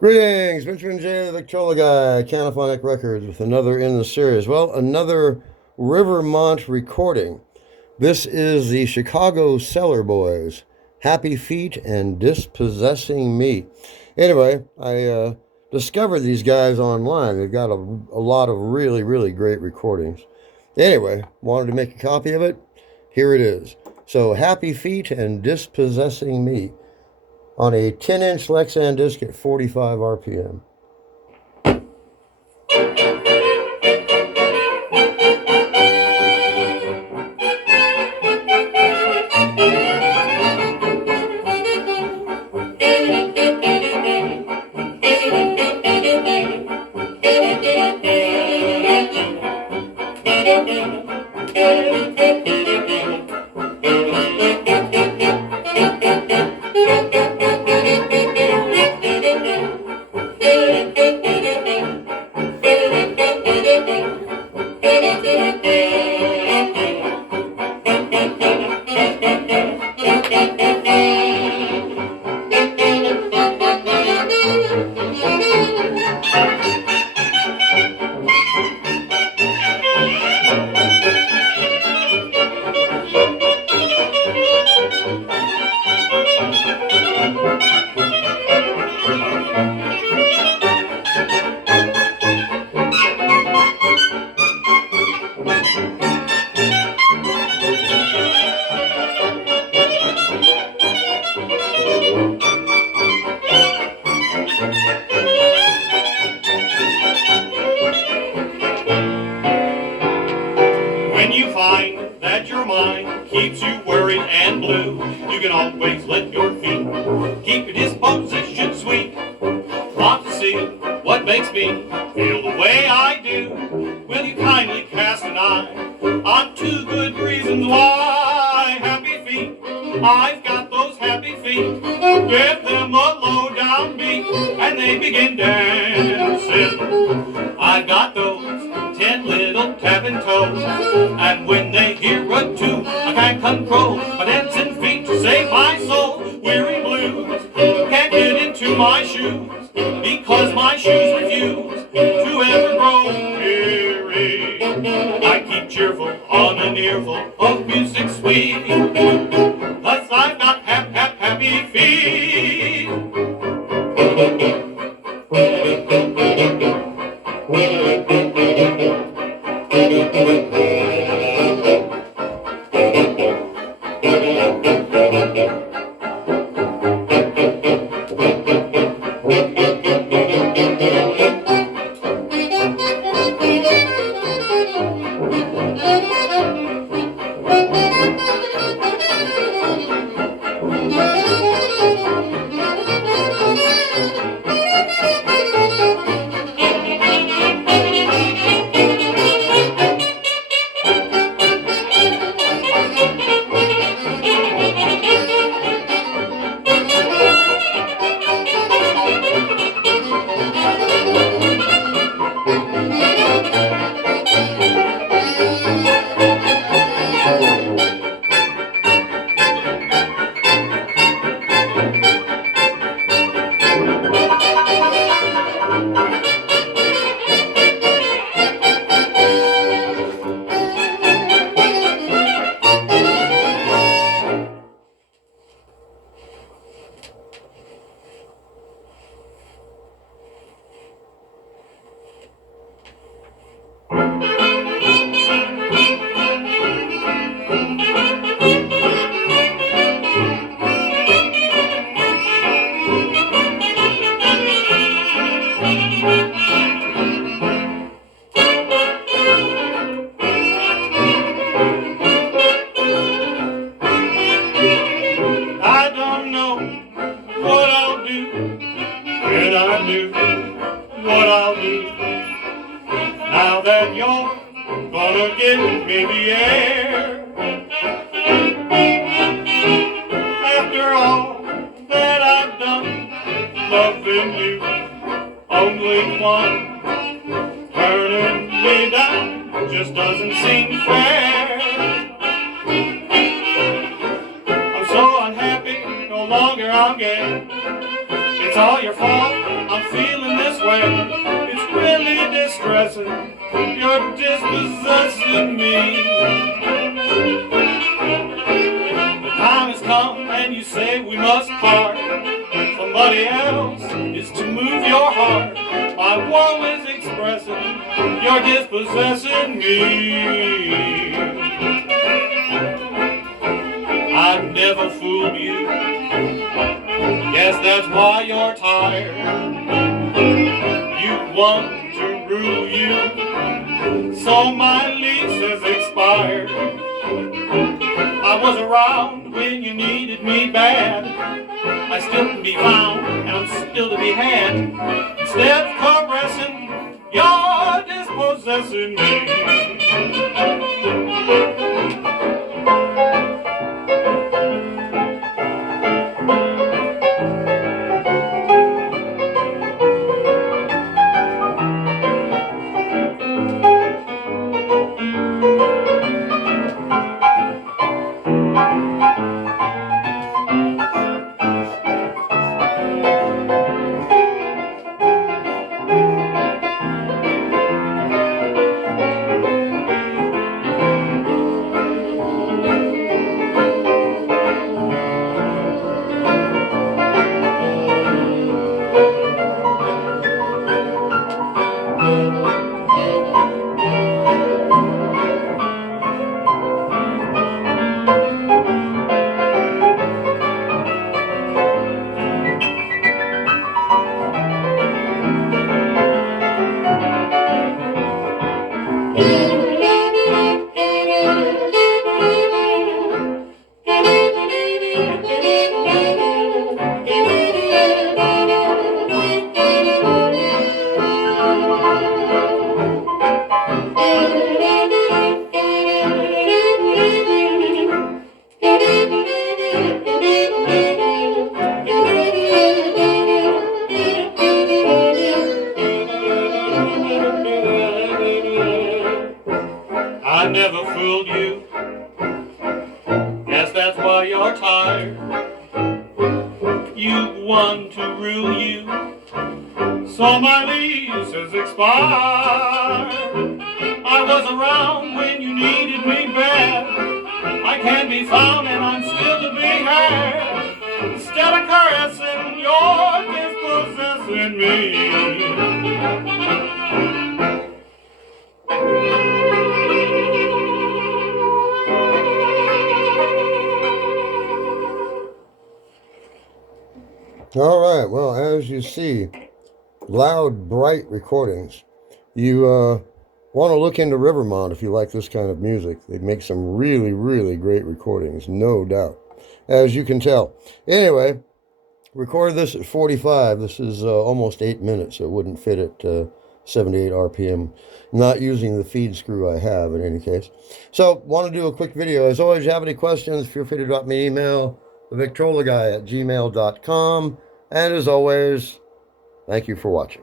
Greetings, Benjamin J. the Victrola Guy, Canophonic Records, with another in the series. Well, another Rivermont recording. This is the Chicago Cellar Boys, Happy Feet and Dispossessing Me. Anyway, I discovered these guys online. They've got a lot of really, really great recordings. Anyway, wanted to make a copy of it. Here it is. So, Happy Feet and Dispossessing Me on a 10-inch Lexan disc at 45 RPM. When you find that your mind keeps you worried and blue, you can always let your feet keep your disposition sweet. Want to see what makes me feel the way I do? Will you kindly cast an eye on two good reasons why? Happy feet, I've got those happy feet. Give them a low down beat and they begin dancing. I've got those 10 little tapping toes, and when they hear a tune, I can't control my dancing feet to save my soul. Weary blues can't get into my shoes because my shoes refuse to ever grow weary. I keep cheerful on an earful of music sweet, thus I've got happy feet. I don't know what I'll do when I do what I'll do. Now that you're gonna give me the air, after all that I've done, loving you, only one turning me down just doesn't seem fair. I'm so unhappy, no longer I'm gay. It's all your fault, I'm feeling this way. It's really distressing. You're dispossessing me. The time has come and you say we must part. Somebody else is to move your heart. My woe is expressing. You're dispossessing me. I never fooled you. Guess that's why you're tired. You want to rule you, so my lease has expired. I was around when you needed me bad. I still can be found, and I'm still to be had. Instead of caressing, you're dispossessing me. I never fooled you. Guess that's why you're tired. You want to rule you, so my lease has expired. I was around when you needed me bad. I can't be found and I'm still to be had. Instead of caressing, you're dispossessing me. All right, well, as you see, loud, bright recordings. You want to look into Rivermont if you like this kind of music. They make some really, really great recordings, no doubt, as you can tell. Anyway, recorded this at 45. This is almost 8 minutes, so it wouldn't fit at 78 RPM. Not using the feed screw I have in any case. So, want to do a quick video. As always, if you have any questions, feel free to drop me an email, TheVictrolaGuy@gmail.com. And as always, thank you for watching.